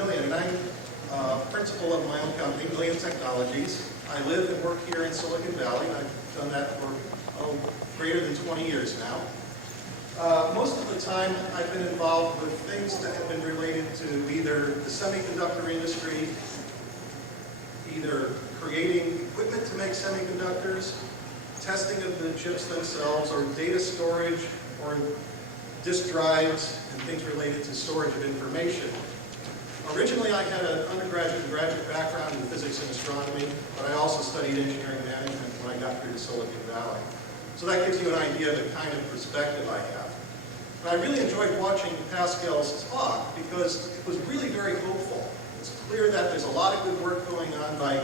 Milliun, and I'm principal of my own company, Milliun Technologies. I live and work here in Silicon Valley. I've done that for greater than 20 years now. Most of the time, I've been involved with things that have been related to either the semiconductor industry, either creating equipment to make semiconductors, testing of the chips themselves, or data storage, or disk drives, and things related to storage of information. Originally, I had an undergraduate and graduate background in physics and astronomy, but I also studied engineering management when I got here to Silicon Valley. So that gives you an idea of the kind of perspective I have. But I really enjoyed watching Pascal's talk because it was really very hopeful. It's clear that there's a lot of good work going on by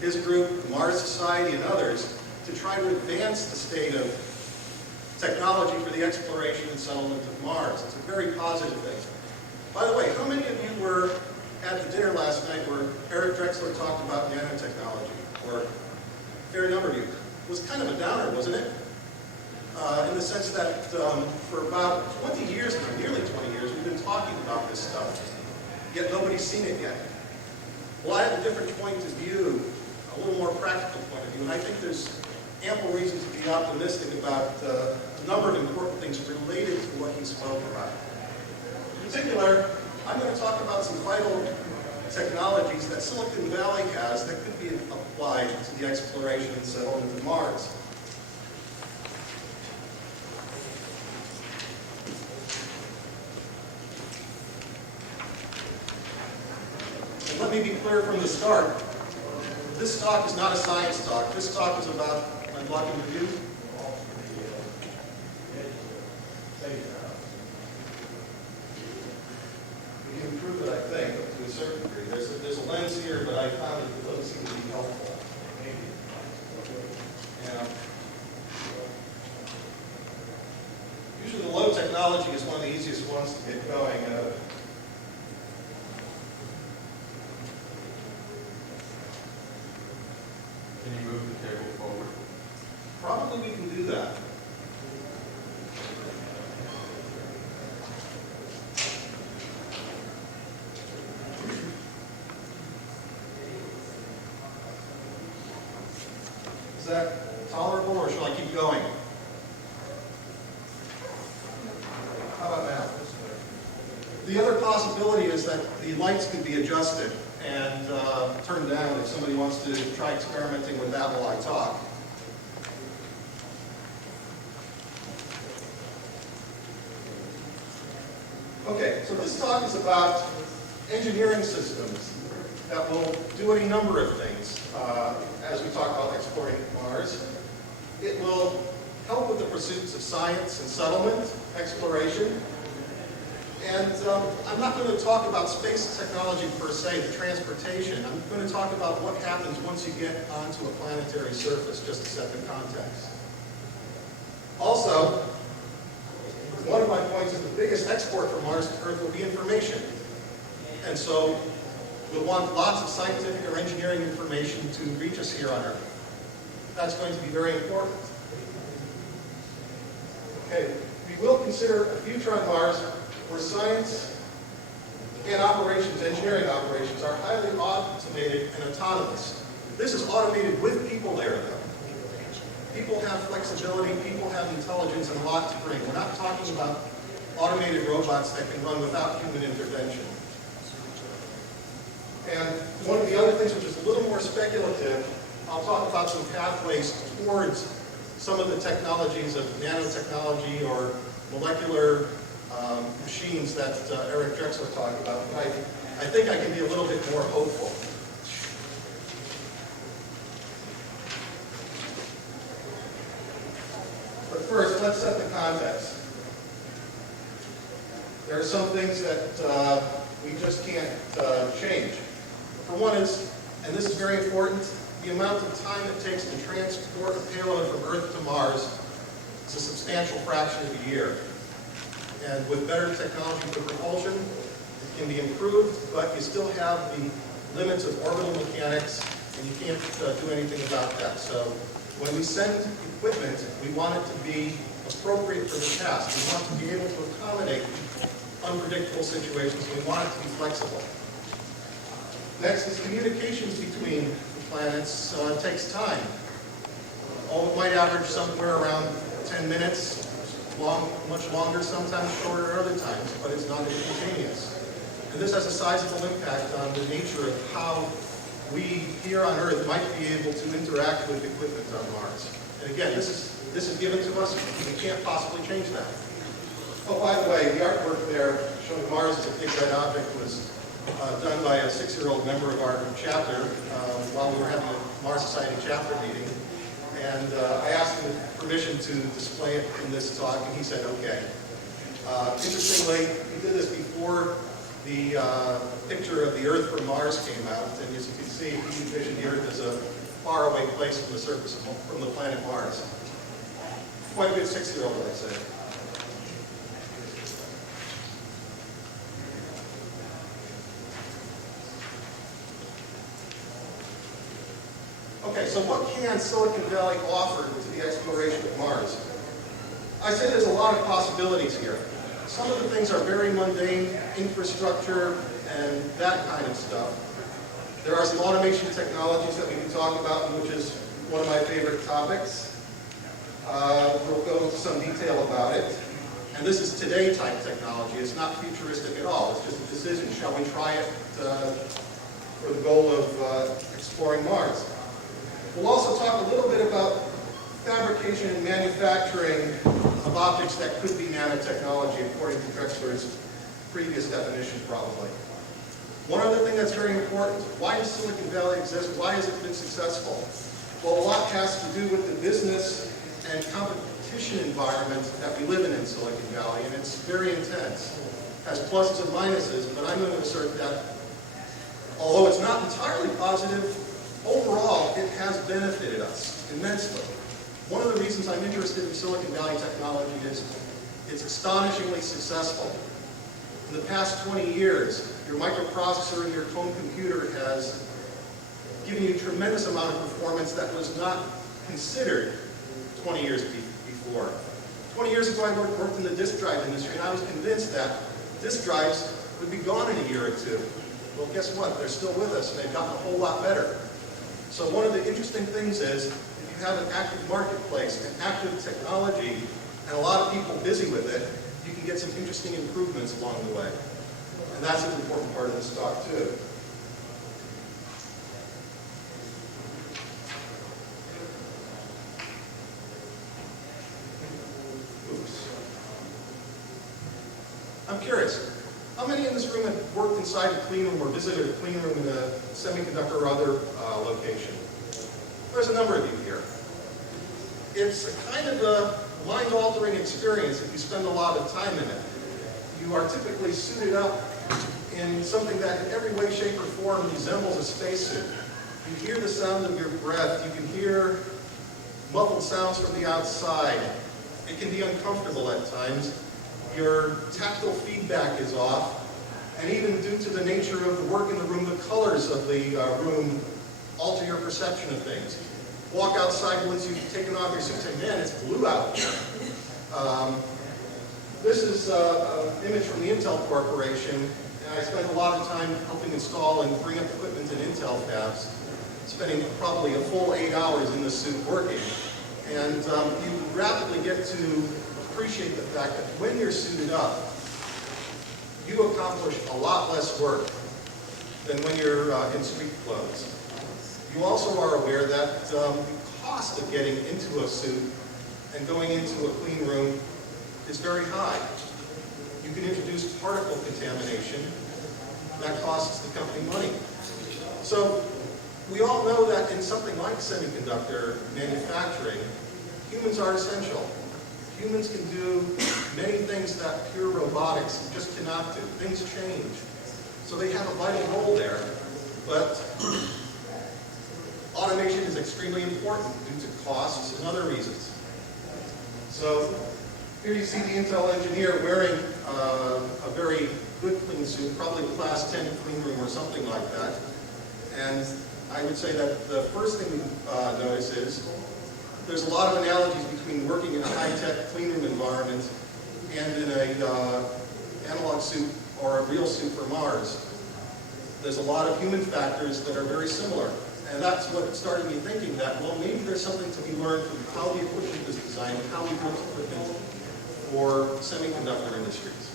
his group, the Mars Society, and others to try to advance the state of technology for the exploration and settlement of Mars. It's a very positive thing. By the way, how many of you were at the dinner last night where Eric Drexler talked about nanotechnology? Or a fair number of you. It was kind of a downer, wasn't it? In the sense that for about 20 years now, nearly 20 years, we've been talking about this stuff, yet nobody's seen it yet. Well, I have a different point of view, a little more practical point of view, and I think there's ample reason to be optimistic about a number of important things related to what he spoke about. In particular, I'm going to talk about some vital technologies that Silicon Valley has that could be applied to the exploration and settlement of Mars. And let me be clear from the start. This talk is not a science talk. This talk is about, am I blocking the view? We can improve it, I think, up to a certain degree. There's a lens here, but I found it doesn't seem to be helpful. Yeah. Usually the low technology is one of the easiest ones to get going. Can you move the table forward? Probably we can do that. Is that tolerable, or shall I keep going? How about now? The other possibility is that the lights could be adjusted and turned down if somebody wants to try experimenting with that while I talk. Okay, so this talk is about engineering systems that will do any number of things as we talk about exploring Mars. It will help with the pursuits of science and settlement, exploration. And I'm not going to talk about space technology per se, the transportation. I'm going to talk about what happens once you get onto a planetary surface, just to set the context. Also, one of my points is the biggest export from Mars to Earth will be information. And so we'll want lots of scientific or engineering information to reach us here on Earth. That's going to be very important. Okay, we will consider a future on Mars where science and operations, engineering operations, are highly automated and autonomous. This is automated with people there, though. People have flexibility, people have intelligence, and a lot to bring. We're not talking about automated robots that can run without human intervention. And one of the other things, which is a little more speculative, I'll talk about some pathways towards some of the technologies of nanotechnology or molecular machines that Eric Drexler talked about. But I think I can be a little bit more hopeful. But first, let's set the context. There are some things that we just can't change. For one is, and this is very important, the amount of time it takes to transport a payload from Earth to Mars is a substantial fraction of a year. And with better technology for propulsion, it can be improved, but you still have the limits of orbital mechanics, and you can't do anything about that. So when we send equipment, we want it to be appropriate for the task. We want to be able to accommodate unpredictable situations. We want it to be flexible. Next is communications between the planets takes time. It might average somewhere around 10 minutes, much longer, sometimes shorter other times, but it's not instantaneous. And this has a sizable impact on the nature of how we here on Earth might be able to interact with equipment on Mars. And again, this is given to us. We can't possibly change that. Oh, by the way, the artwork there showing Mars as a big red object was done by a 6-year-old member of our chapter while we were having a Mars Society chapter meeting. And I asked him permission to display it in this talk, and he said, okay. Interestingly, he did this before the picture of the Earth from Mars came out, and as you can see, he envisioned the Earth as a faraway place from the surface from the planet Mars. Quite a good 6-year-old, I'd say. Okay, so what can Silicon Valley offer to the exploration of Mars? I say there's a lot of possibilities here. Some of the things are very mundane, infrastructure and that kind of stuff. There are some automation technologies that we can talk about, which is one of my favorite topics. We'll go into some detail about it. And this is today type technology. It's not futuristic at all. It's just a decision. Shall we try it for the goal of exploring Mars? We'll also talk a little bit about fabrication and manufacturing of objects that could be nanotechnology, according to Drexler's previous definition, probably. One other thing that's very important, why does Silicon Valley exist? Why has it been successful? Well, a lot has to do with the business and competition environment that we live in Silicon Valley, and it's very intense. It has pluses and minuses, but I'm going to assert that although it's not entirely positive, overall, it has benefited us immensely. One of the reasons I'm interested in Silicon Valley technology is it's astonishingly successful. In the past 20 years, your microprocessor in your home computer has given you a tremendous amount of performance that was not considered 20 years before. 20 years ago, I worked in the disk drive industry, and I was convinced that disk drives would be gone in a year or two. Well, guess what? They're still with us, and they've gotten a whole lot better. So one of the interesting things is, if you have an active marketplace, an active technology, and a lot of people busy with it, you can get some interesting improvements along the way. And that's an important part of this talk, too. Oops. I'm curious. How many in this room have worked inside a clean room or visited a clean room in a semiconductor or other location? There's a number of you here. It's a kind of a mind-altering experience if you spend a lot of time in it. You are typically suited up in something that in every way, shape, or form resembles a spacesuit. You hear the sound of your breath. You can hear muffled sounds from the outside. It can be uncomfortable at times. Your tactile feedback is off, and even due to the nature of the work in the room, the colors of the room alter your perception of things. Walk outside once you've taken off your suit and say, man, it's blue out here. This is an image from the Intel Corporation, and I spent a lot of time helping install and bring up equipment in Intel fabs, spending probably a full 8 hours in the suit working. And you rapidly get to appreciate the fact that when you're suited up, you accomplish a lot less work than when you're in street clothes. You also are aware that the cost of getting into a suit and going into a clean room is very high. You can introduce particle contamination. That costs the company money. So we all know that in something like semiconductor manufacturing, humans are essential. Humans can do many things that pure robotics just cannot do. Things change. So they have a vital role there. But automation is extremely important due to costs and other reasons. So here you see the Intel engineer wearing a very good clean suit, probably a class 10 clean room or something like that. And I would say that the first thing we notice is there's a lot of analogies between working in a high-tech clean room environment and in a analog suit or a real suit for Mars. there's a lot of human factors that are very similar. And that's what started me thinking that, well, maybe there's something to be learned from how the equipment is designed and how we build equipment for semiconductor industries.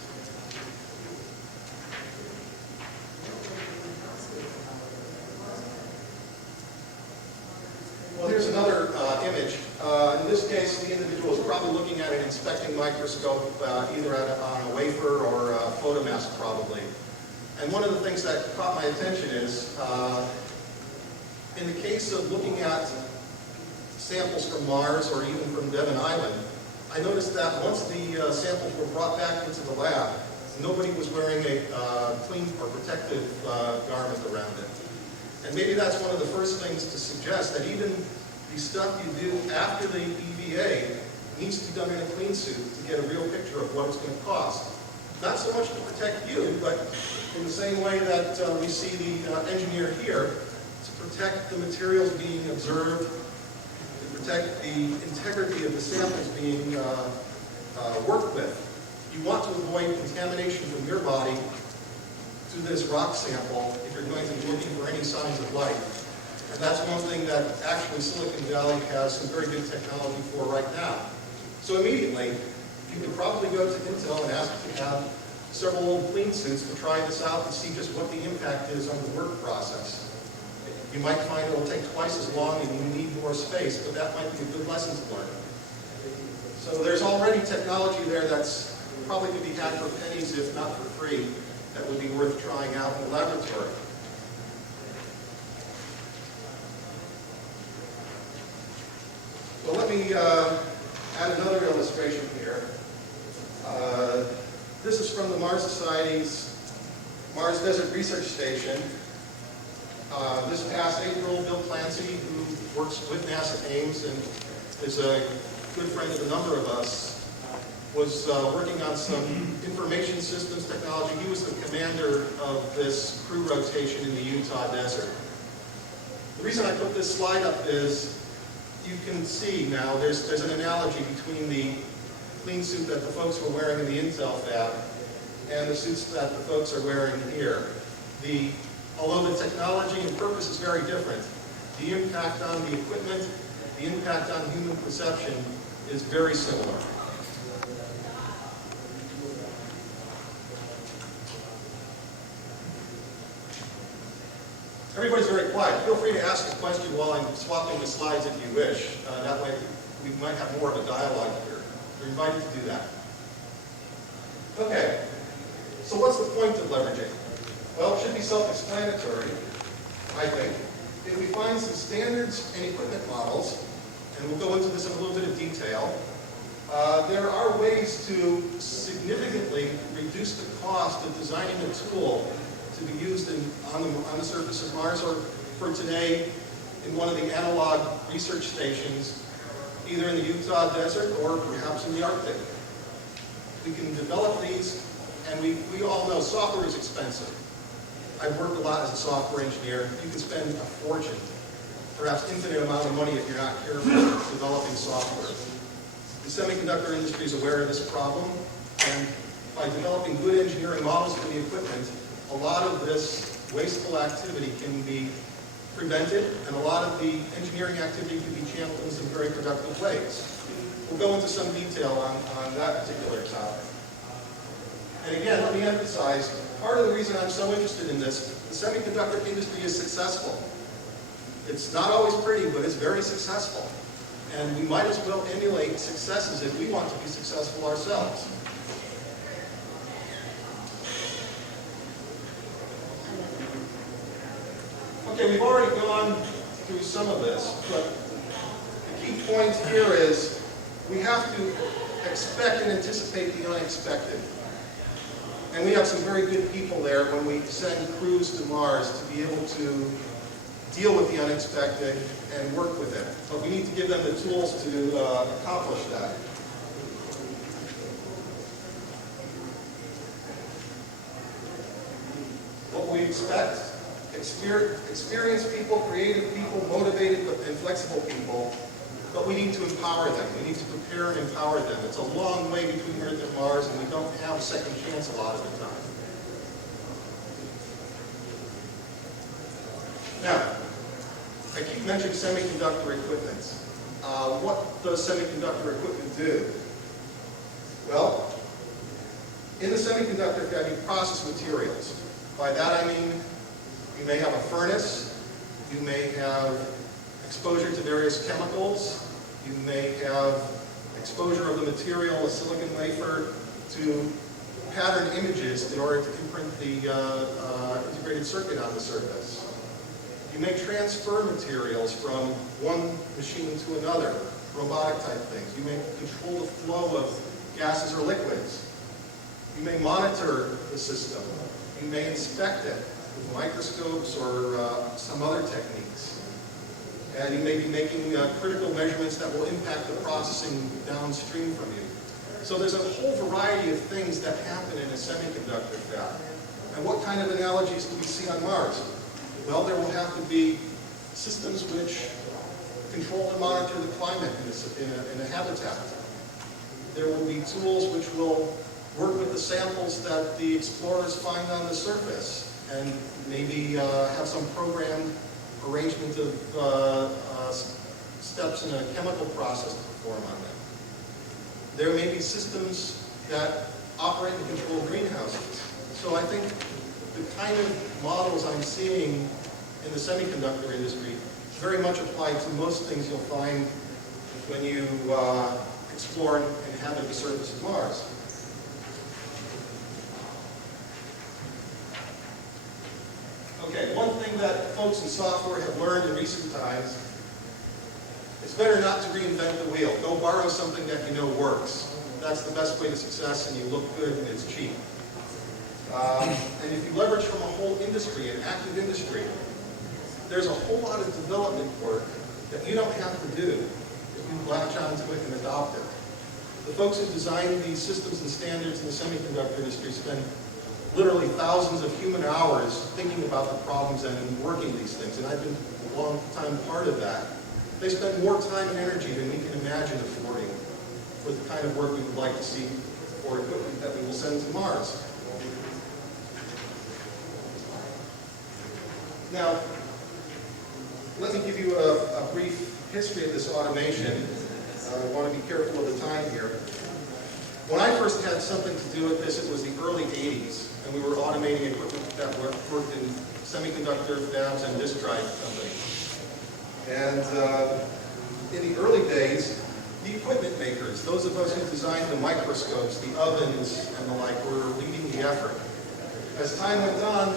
Well, here's another image. In this case, the individual is probably looking at an inspecting microscope, either on a wafer or a photomask, probably. And one of the things that caught my attention is, in the case of looking at samples from Mars or even from Devon Island, I noticed that once the samples were brought back into the lab, nobody was wearing a clean or protective garment around it. And maybe that's one of the first things to suggest, that even the stuff you do after the EVA needs to be done in a clean suit to get a real picture of what it's going to cost. Not so much to protect you, but in the same way that we see the engineer here, to protect the materials being observed, to protect the integrity of the samples being worked with. You want to avoid contamination from your body to this rock sample if you're going to be looking for any signs of life. And that's one thing that actually Silicon Valley has some very good technology for right now. So immediately, you could probably go to Intel and ask to have several old clean suits to try this out and see just what the impact is on the work process. You might find it'll take twice as long and you need more space, but that might be a good lesson to learn. So there's already technology there that's probably to be had for pennies, if not for free, that would be worth trying out in the laboratory. Well, let me add another illustration here. This is from the Mars Society's Mars Desert Research Station. This past April, Bill Clancy, who works with NASA Ames and is a good friend of a number of us, was working on some information systems technology. He was the commander of this crew rotation in the Utah desert. The reason I put this slide up is you can see now there's an analogy between the clean suit that the folks were wearing in the Intel fab and the suits that the folks are wearing here. Although the technology and purpose is very different, the impact on the equipment, the impact on human perception is very similar. Everybody's very quiet. Feel free to ask a question while I'm swapping the slides if you wish. That way we might have more of a dialogue here. You're invited to do that. Okay, so what's the point of leveraging? Well, it should be self-explanatory, I think. If we find some standards and equipment models, and we'll go into this in a little bit of detail, there are ways to significantly reduce the cost of designing a tool to be used on the surface of Mars, or for today in one of the analog research stations, either in the Utah desert or perhaps in the Arctic. We can develop these, and we all know software is expensive. I've worked a lot as a software engineer. You can spend a fortune, perhaps infinite amount of money if you're not careful developing software. The semiconductor industry is aware of this problem, and by developing good engineering models for the equipment, a lot of this wasteful activity can be prevented, and a lot of the engineering activity can be channeled in some very productive ways. We'll go into some detail on that particular topic. And again, let me emphasize, part of the reason I'm so interested in this, the semiconductor industry is successful. It's not always pretty, but it's very successful. And we might as well emulate successes if we want to be successful ourselves. Okay, we've already gone through some of this, but the key point here is we have to expect and anticipate the unexpected. And we have some very good people there when we send crews to Mars to be able to deal with the unexpected and work with it. But we need to give them the tools to accomplish that. What we expect? Experienced people, creative people, motivated and flexible people, but we need to empower them. We need to prepare and empower them. It's a long way between Earth and Mars, and we don't have a second chance a lot of the time. Now, I keep mentioning semiconductor equipment. What does semiconductor equipment do? Well, in the semiconductor fab, you process materials. By that I mean, you may have a furnace, you may have exposure to various chemicals, you may have exposure of the material, a silicon wafer, to pattern images in order to imprint the integrated circuit on the surface. You may transfer materials from one machine to another, robotic type things. You may control the flow of gases or liquids. You may monitor the system. You may inspect it with microscopes or some other techniques. And you may be making critical measurements that will impact the processing downstream from you. So there's a whole variety of things that happen in a semiconductor fab. And what kind of analogies do we see on Mars? Well, there will have to be systems which control and monitor the climate in a habitat. There will be tools which will work with the samples that the explorers find on the surface and maybe have some programmed arrangement of steps in a chemical process to perform on them. There may be systems that operate and control greenhouses. So I think the kind of models I'm seeing in the semiconductor industry very much apply to most things you'll find when you explore and inhabit the surface of Mars. Okay, one thing that folks in software have learned in recent times, it's better not to reinvent the wheel. Go borrow something that you know works. That's the best way to success, and you look good and it's cheap. And if you leverage from a whole industry, an active industry, there's a whole lot of development work that you don't have to do if you latch onto it and adopt it. The folks who design these systems and standards in the semiconductor industry spend literally thousands of human hours thinking about the problems and working these things, and I've been a long time part of that. They spend more time and energy than we can imagine affording for the kind of work we would like to see for equipment that we will send to Mars. Now, let me give you a brief history of this automation. I want to be careful of the time here. When I first had something to do with this, it was the early 80s, and we were automating equipment that worked in semiconductor fabs and disk drive companies. And in the early days, the equipment makers, those of us who designed the microscopes, the ovens, and the like, were leading the effort. As time went on,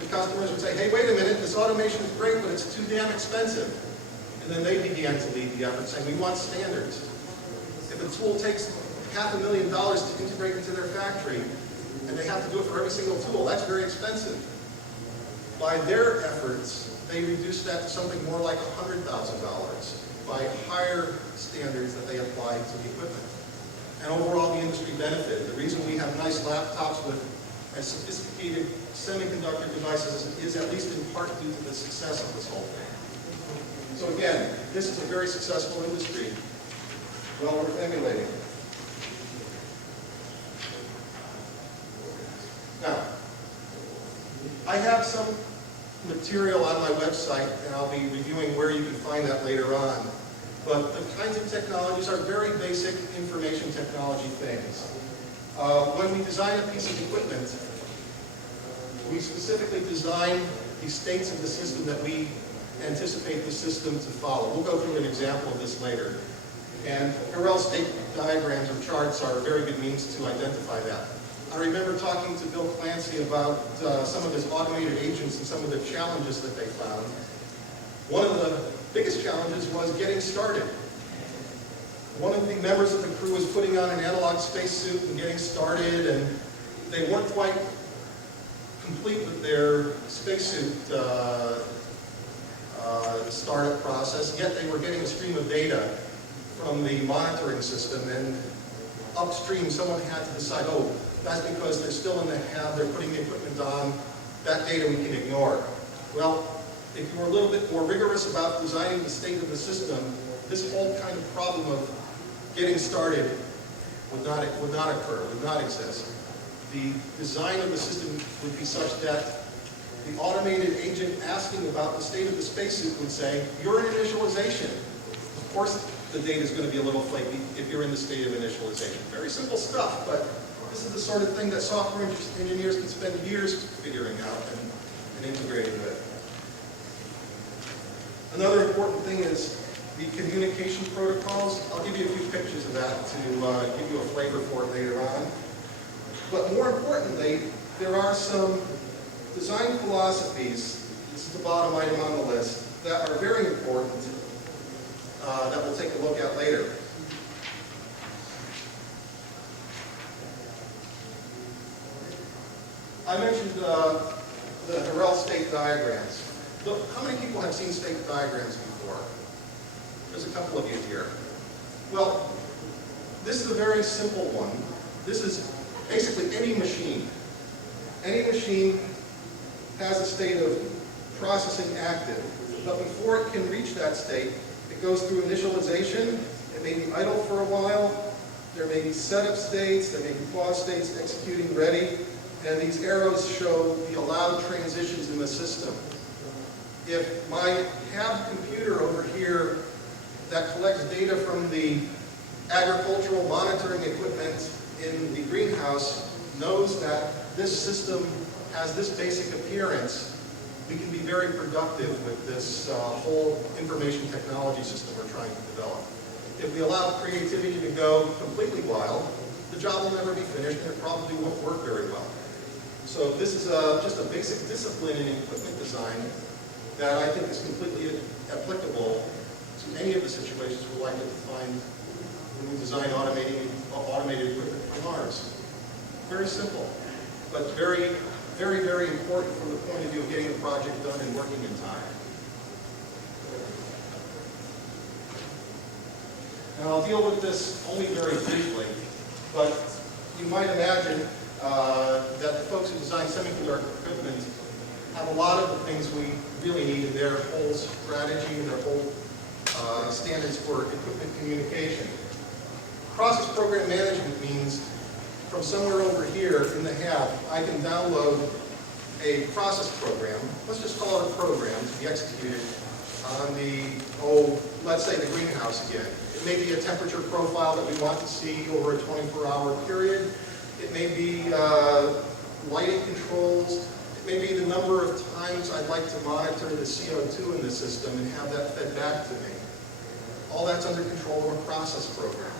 the customers would say, hey, wait a minute, this automation is great, but it's too damn expensive. And then they began to lead the effort, saying, we want standards. If a tool takes $500,000 to integrate into their factory, and they have to do it for every single tool, that's very expensive. By their efforts, they reduced that to something more like $100,000 by higher standards that they applied to the equipment. And overall, the industry benefited. The reason we have nice laptops with as sophisticated semiconductor devices is at least in part due to the success of this whole thing. So again, this is a very successful industry, well worth emulating. Now, I have some material on my website, and I'll be reviewing where you can find that later on. But the kinds of technologies are very basic information technology things. When we design a piece of equipment, we specifically design the states of the system that we anticipate the system to follow. We'll go through an example of this later. And Carrel state diagrams or charts are a very good means to identify that. I remember talking to Bill Clancy about some of his automated agents and some of the challenges that they found. One of the biggest challenges was getting started. One of the members of the crew was putting on an analog spacesuit and getting started, and they weren't quite complete with their spacesuit startup process, yet they were getting a stream of data from the monitoring system, and upstream someone had to decide, oh, that's because they're still in the hab, they're putting the equipment on, that data we can ignore. Well, if you were a little bit more rigorous about designing the state of the system, this whole kind of problem of getting started would not occur, would not exist. The design of the system would be such that The automated agent asking about the state of the spacesuit would say, you're in initialization. Of course, the data is going to be a little flaky if you're in the state of initialization. Very simple stuff, but this is the sort of thing that software engineers can spend years figuring out and integrating with. Another important thing is the communication protocols. I'll give you a few pictures of that to give you a flavor for it later on. But more importantly, there are some design philosophies, this is the bottom item on the list, that are very important that we'll take a look at later. I mentioned the Harrell state diagrams. How many people have seen state diagrams before? There's a couple of you here. Well, this is a very simple one. This is basically any machine. Any machine has a state of processing active, but before it can reach that state, it goes through initialization. It may be idle for a while. There may be setup states, there may be pause states, executing ready, and these arrows show the allowed transitions in the system. If my HAB computer over here that collects data from the agricultural monitoring equipment in the greenhouse knows that this system has this basic appearance, we can be very productive with this whole information technology system we're trying to develop. If we allow creativity to go completely wild, the job will never be finished and it probably won't work very well. So this is just a basic discipline in equipment design that I think is completely applicable to any of the situations we're likely to find when we design automated equipment for Mars. Very simple, but very, very, very important from the point of view of getting the project done and working in time. And I'll deal with this only very briefly, but you might imagine that the folks who design semiconductor equipment have a lot of the things we really need in their whole strategy and their whole standards for equipment communication. Process program management means from somewhere over here in the HAB, I can download a process program, let's just call it a program to be executed on the, let's say the greenhouse again. It may be a temperature profile that we want to see over a 24-hour period. It may be lighting controls. It may be the number of times I'd like to monitor the CO2 in the system and have that fed back to me. All that's under control of a process program.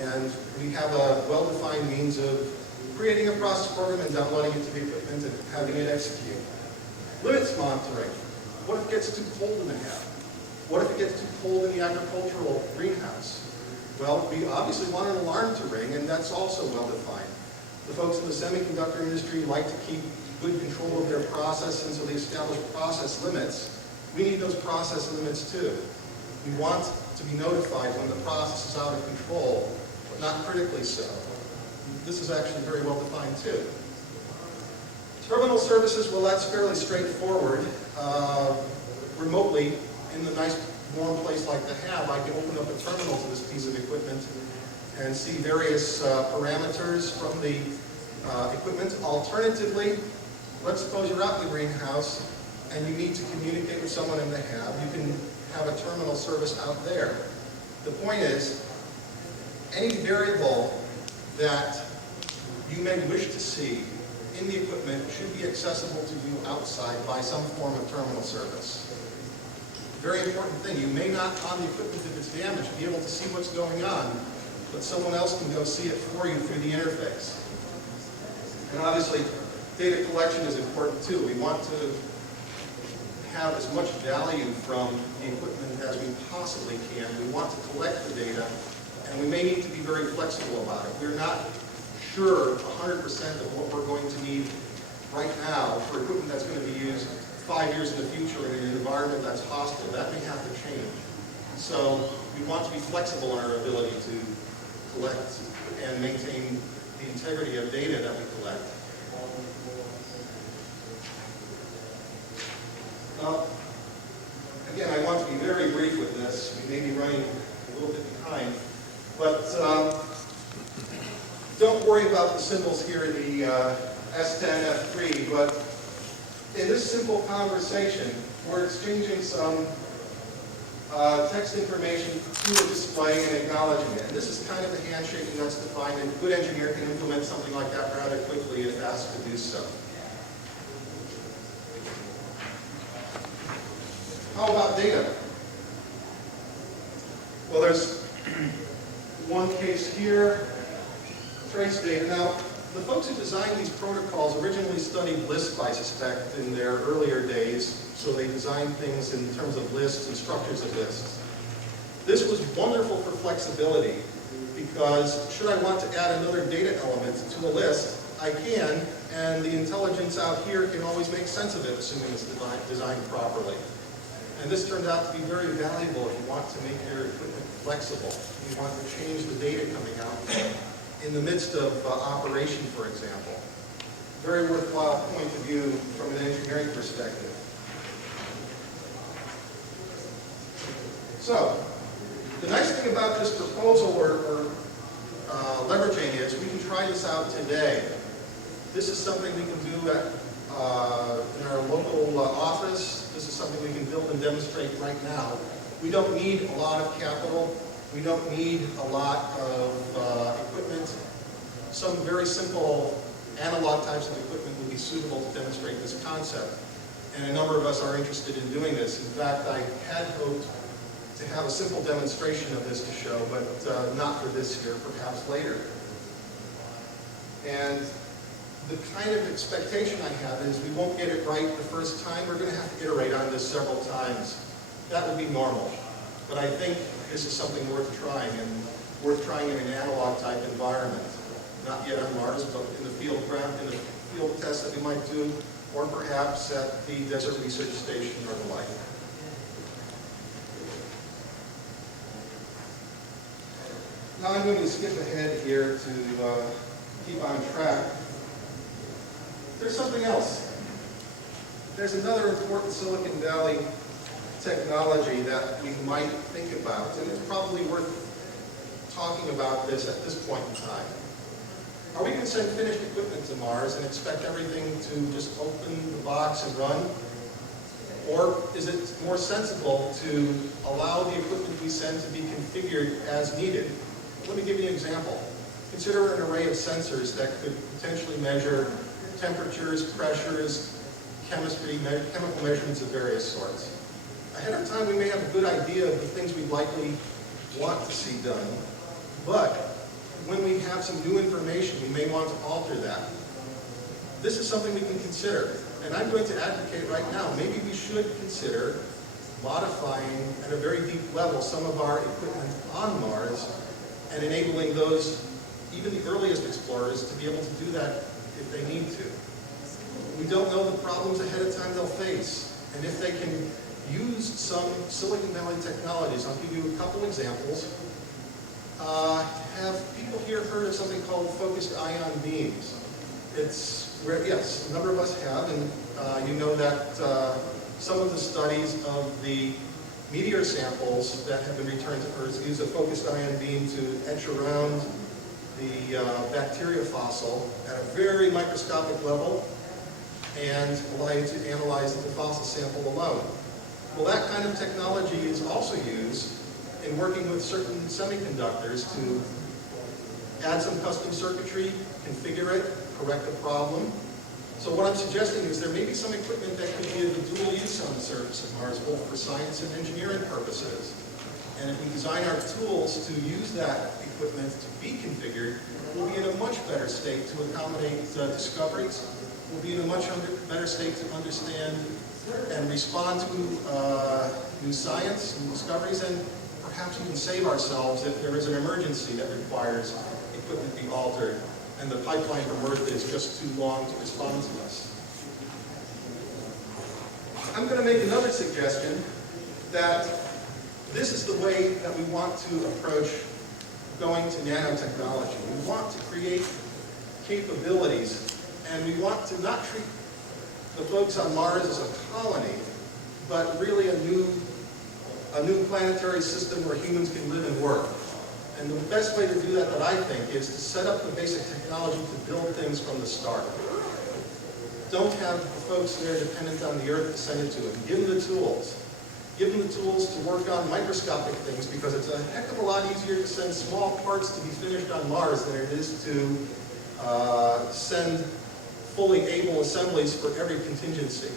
And we have a well-defined means of creating a process program and downloading it to the equipment and having it execute. Limits monitoring. What if it gets too cold in the HAB? What if it gets too cold in the agricultural greenhouse? Well, we obviously want an alarm to ring, and that's also well-defined. The folks in the semiconductor industry like to keep good control of their process, and so they establish process limits. We need those process limits too. We want to be notified when the process is out of control, but not critically so. This is actually very well defined too. Terminal services, well, that's fairly straightforward. Remotely, in the nice warm place like the HAB, I can open up a terminal to this piece of equipment and see various parameters from the equipment. Alternatively, let's suppose you're out in the greenhouse and you need to communicate with someone in the HAB. You can have a terminal service out there. The point is, any variable that you may wish to see in the equipment should be accessible to you outside by some form of terminal service. Very important thing, you may not on the equipment if it's damaged be able to see what's going on, but someone else can go see it for you through the interface. And obviously, data collection is important too. We want to have as much value from the equipment as we possibly can. We want to collect the data, and we may need to be very flexible about it. We're not sure 100% of what we're going to need right now for equipment that's going to be used 5 years in the future in an environment that's hostile. That may have to change. So we want to be flexible in our ability to collect and maintain the integrity of data that we collect. Again, I want to be very brief with this. We may be running a little bit behind, but don't worry about the symbols here in the S10, F3, but in this simple conversation, we're exchanging some text information to a display and acknowledging it. And this is kind of the handshaking that's defined, and a good engineer can implement something like that rather quickly if asked to do so. How about data? Well, there's one case here, trace data. Now, the folks who designed these protocols originally studied lists, I suspect, in their earlier days, so they designed things in terms of lists and structures of lists. This was wonderful for flexibility, because should I want to add another data element to a list, I can, and the intelligence out here can always make sense of it, assuming it's designed properly. And this turned out to be very valuable if you want to make your equipment flexible. You want to change the data coming out in the midst of operation, for example. Very worthwhile point of view from an engineering perspective. So, the nice thing about this proposal or leveraging is we can try this out today. This is something we can do at, in our local office. This is something we can build and demonstrate right now. We don't need a lot of capital. We don't need a lot of equipment. Some very simple analog types of equipment would be suitable to demonstrate this concept. And a number of us are interested in doing this. In fact, I had hoped to have a simple demonstration of this to show, but not for this year, perhaps later. And the kind of expectation I have is we won't get it right the first time. We're going to have to iterate on this several times. That would be normal. But I think this is something worth trying, and worth trying in an analog type environment. Not yet on Mars, but in the field test that we might do, or perhaps at the Desert Research Station or the like. Now I'm going to skip ahead here to keep on track. There's something else. There's another important Silicon Valley technology that we might think about, and it's probably worth talking about this at this point in time. Are we going to send finished equipment to Mars and expect everything to just open the box and run? Or is it more sensible to allow the equipment we send to be configured as needed? Let me give you an example. Consider an array of sensors that could potentially measure temperatures, pressures, chemical measurements of various sorts. Ahead of time, we may have a good idea of the things we'd likely want to see done, but when we have some new information, we may want to alter that. This is something we can consider, and I'm going to advocate right now, maybe we should consider modifying at a very deep level some of our equipment on Mars and enabling those, even the earliest explorers, to be able to do that if they need to. We don't know the problems ahead of time they'll face, and if they can use some Silicon Valley technologies, I'll give you a couple examples. Have people here heard of something called focused ion beams? It's where, yes, a number of us have, and you know that some of the studies of the meteor samples that have been returned to Earth use a focused ion beam to etch around the bacteria fossil at a very microscopic level and allow you to analyze the fossil sample alone. Well, that kind of technology is also used in working with certain semiconductors to add some custom circuitry, configure it, correct a problem. So what I'm suggesting is there may be some equipment that could be of dual use on the surface of Mars, both for science and engineering purposes. And if we design our tools to use that equipment to be configured, we'll be in a much better state to accommodate discoveries. We'll be in a much better state to understand and respond to new science, new discoveries, and perhaps even save ourselves if there is an emergency that requires equipment be altered and the pipeline from Earth is just too long to respond to us. I'm going to make another suggestion that this is the way that we want to approach going to nanotechnology. We want to create capabilities, and we want to not treat the folks on Mars as a colony, but really a new planetary system where humans can live and work. And the best way to do that I think, is to set up the basic technology to build things from the start. don't have the folks that are dependent on the Earth to send it to them. Give them the tools. Give them the tools to work on microscopic things, because it's a heck of a lot easier to send small parts to be finished on Mars than it is to send fully able assemblies for every contingency.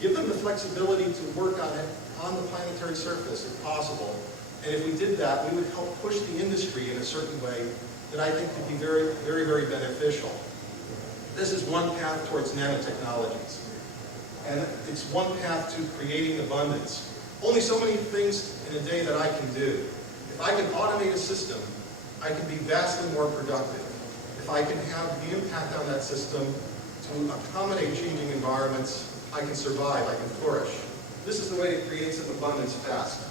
Give them the flexibility to work on it on the planetary surface if possible. And if we did that, we would help push the industry in a certain way that I think could be very, very, very beneficial. This is one path towards nanotechnologies. And it's one path to creating abundance. Only so many things in a day that I can do. If I can automate a system, I can be vastly more productive. If I can have the impact on that system to accommodate changing environments, I can survive, I can flourish. This is the way to create some abundance fast.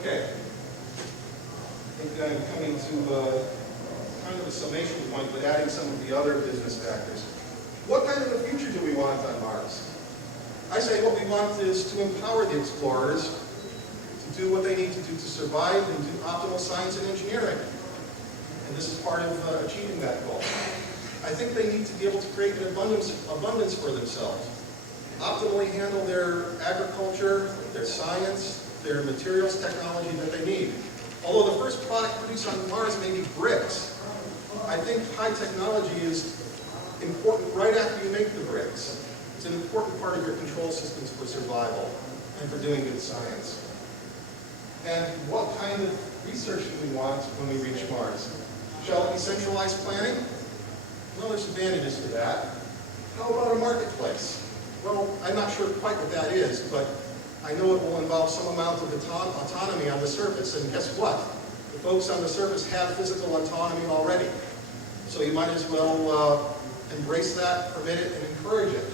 Okay. I think I'm coming to kind of a summation point, but adding some of the other business factors. What kind of a future do we want on Mars? I say what we want is to empower the explorers to do what they need to do to survive and do optimal science and engineering. And this is part of achieving that goal. I think they need to be able to create an abundance for themselves. Optimally handle their agriculture, their science, their materials technology that they need. Although the first product produced on Mars may be bricks, I think high technology is important right after you make the bricks. It's an important part of your control systems for survival and for doing good science. And what kind of research do we want when we reach Mars? Shall it be centralized planning? Well, there's advantages to that. How about a marketplace? Well, I'm not sure quite what that is, but I know it will involve some amount of autonomy on the surface. And guess what? The folks on the surface have physical autonomy already. So you might as well embrace that, permit it, and encourage it.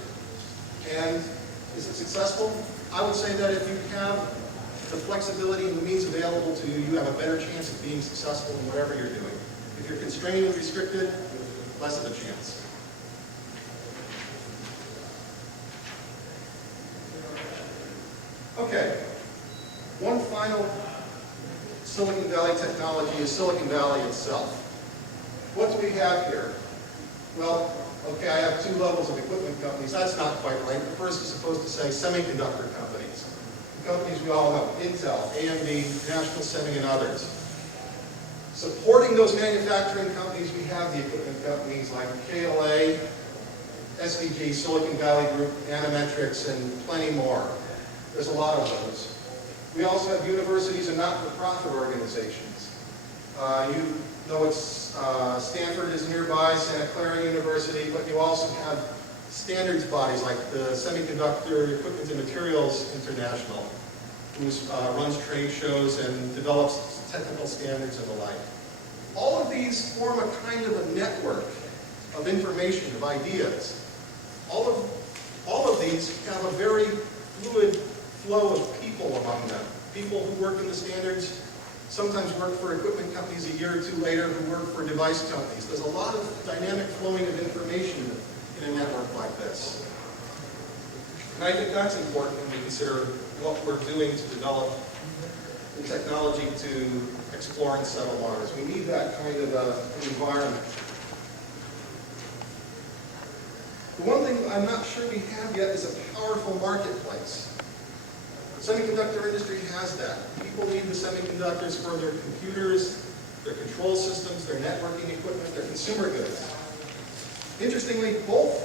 And is it successful? I would say that if you have the flexibility and the means available to you, you have a better chance of being successful in whatever you're doing. If you're constrained and restricted, less of a chance. Okay, one final Silicon Valley technology is Silicon Valley itself. What do we have here? Well, okay, I have two levels of equipment companies. That's not quite right. The first is supposed to say semiconductor companies. The companies we all know, Intel, AMD, National Semi, and others. Supporting those manufacturing companies, we have the equipment companies like KLA, SVG, Silicon Valley Group, Nanometrics, and plenty more. There's a lot of those. We also have universities and not-for-profit organizations. You know it's Stanford is nearby, Santa Clara University, but you also have standards bodies like the Semiconductor Equipment and Materials International, who runs trade shows and develops technical standards and the like. All of these form a kind of a network of information, of ideas. All of these have a very fluid flow of people among them. People who work in the standards sometimes work for equipment companies a year or two later who work for device companies. There's a lot of dynamic flowing of information in a network like this. And I think that's important when we consider what we're doing to develop the technology to explore and settle Mars. We need that kind of an environment. The one thing I'm not sure we have yet is a powerful marketplace. The semiconductor industry has that. People need the semiconductors for their computers, their control systems, their networking equipment, their consumer goods. Interestingly, both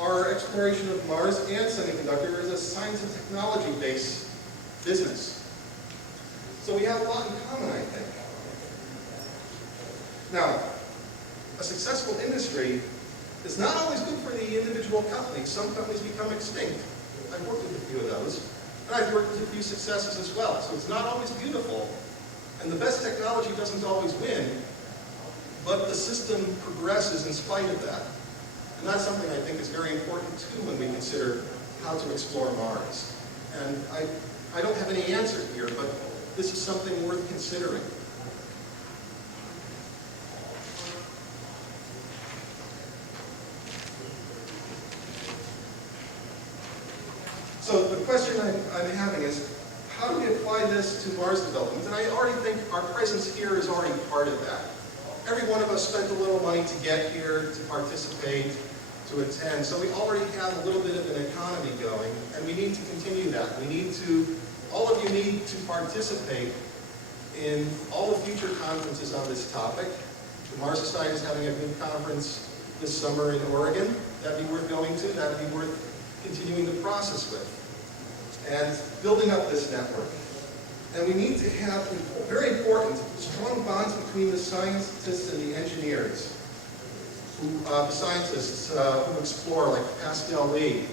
our exploration of Mars and semiconductor is a science and technology-based business. So we have a lot in common, I think. Now, a successful industry is not always good for the individual companies. Some companies become extinct. I've worked with a few of those. And I've worked with a few successes as well. So it's not always beautiful. And the best technology doesn't always win. But the system progresses in spite of that. And that's something I think is very important too when we consider how to explore Mars. And I don't have any answer here, but this is something worth considering. So the question I'm having is, how do we apply this to Mars development? And I already think our presence here is already part of that. Every one of us spent a little money to get here, to participate, to attend, so we already have a little bit of an economy going, and we need to continue that. All of you need to participate in all the future conferences on this topic. The Mars Society is having a big conference this summer in Oregon. That'd be worth going to, that'd be worth continuing the process with, and building up this network. And we need to have, very important, strong bonds between the scientists and the engineers, the scientists who explore, like Pascal Lee.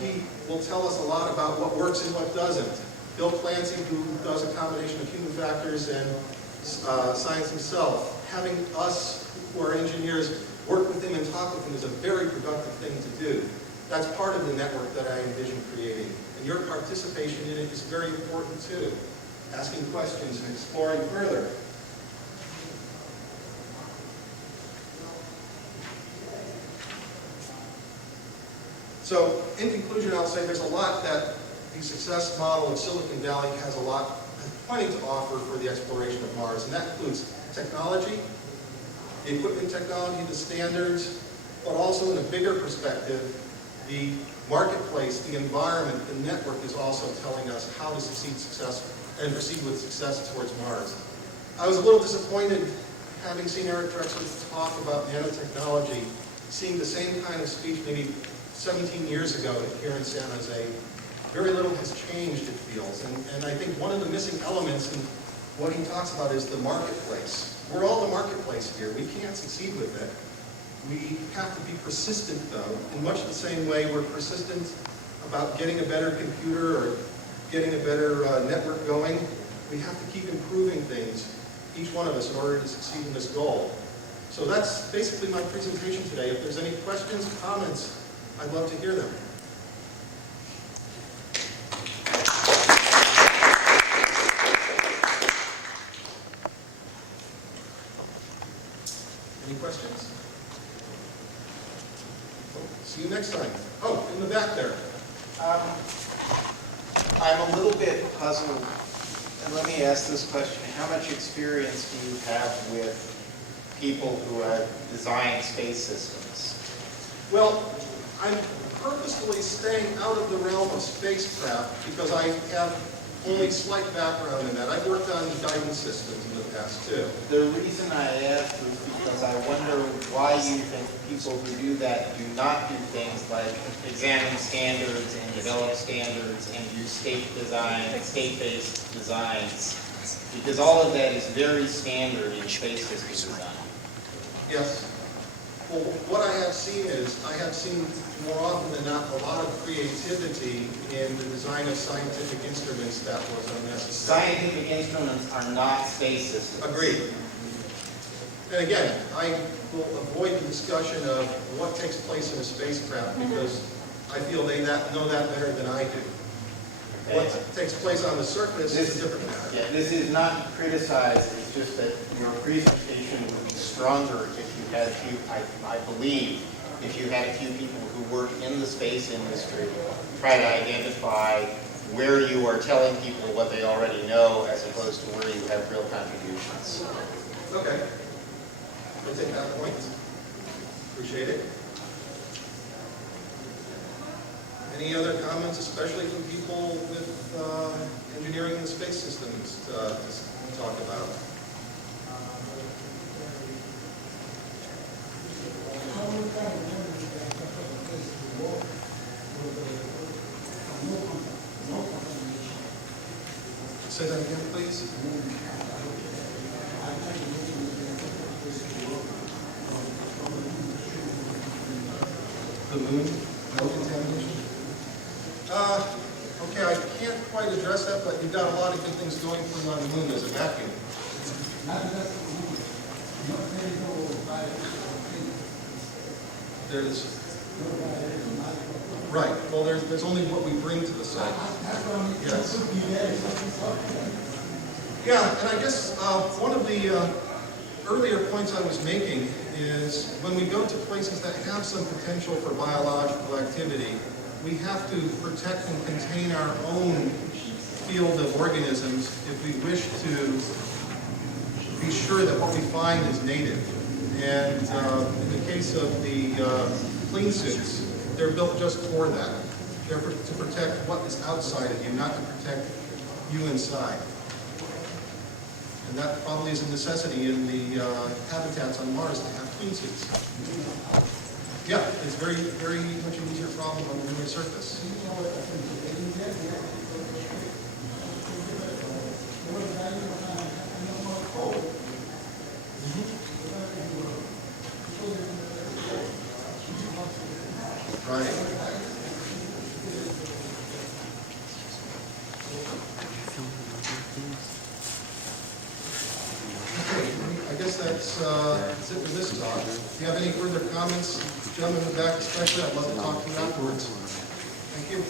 He will tell us a lot about what works and what doesn't. Bill Clancy, who does a combination of human factors and science himself, having us, who are engineers, work with him and talk with him is a very productive thing to do. That's part of the network that I envision creating. And your participation in it is very important too. Asking questions and exploring further. So, in conclusion, I'll say there's a lot that the success model of Silicon Valley has plenty to offer for the exploration of Mars, and that includes technology, the equipment technology, the standards, but also in a bigger perspective, the marketplace, the environment, the network is also telling us how to proceed with success towards Mars. I was a little disappointed, having seen Eric Drexler's talk about nanotechnology, seeing the same kind of speech maybe 17 years ago here in San Jose. Very little has changed, it feels, and I think one of the missing elements in what he talks about is the marketplace. We're all the marketplace here. We can't succeed with it. We have to be persistent, though, in much the same way we're persistent about getting a better computer or getting a better network going. We have to keep improving things, each one of us, in order to succeed in this goal. So that's basically my presentation today. If there's any questions, comments, I'd love to hear them. Any questions? See you next time. Oh, in the back there. I'm a little bit puzzled, and let me ask this question. How much experience do you have with people who have designed space systems? Well, I'm purposefully staying out of the realm of spacecraft because I have only slight background in that. I've worked on guidance systems in the past, too. The reason I ask is because I wonder why you think people who do that do not do things like examine standards and develop standards and use state-based designs, because all of that is very standard in space system design. Yes. Well, what I have seen more often than not a lot of creativity in the design of scientific instruments that was unnecessary. Scientific instruments are not space systems. Agreed. And again, I will avoid the discussion of what takes place in a spacecraft because I feel they know that better than I do. What takes place on the surface is a different matter. Yeah, this is not to criticize, it's just that your presentation would be stronger if you had a few, I believe, if you had a few people who work in the space industry, try to identify where you are telling people what they already know as opposed to where you have real contributions. Okay. I'll take that point. Appreciate it. Any other comments, especially from people with engineering and space systems to talk about? Say that again, please. The moon, no contamination? Okay, I can't quite address that, but you've got a lot of good things going for you on the moon. There's a vacuum. Right, well, there's only what we bring to the site. Yes. Yeah, and I guess one of the earlier points I was making is when we go to places that have some potential for biological activity, we have to protect and contain our own field of organisms if we wish to be sure that what we find is native. And in the case of the clean suits, they're built just for that. They're to protect what is outside of you, not to protect you inside. And that probably is a necessity in the habitats on Mars to have clean suits. Yeah, it's very, very much an easier problem on the lunar surface. Right. I guess that's it for this talk. If you have any further comments, gentlemen in the back especially, I'd love to talk to you afterwards. Thank you.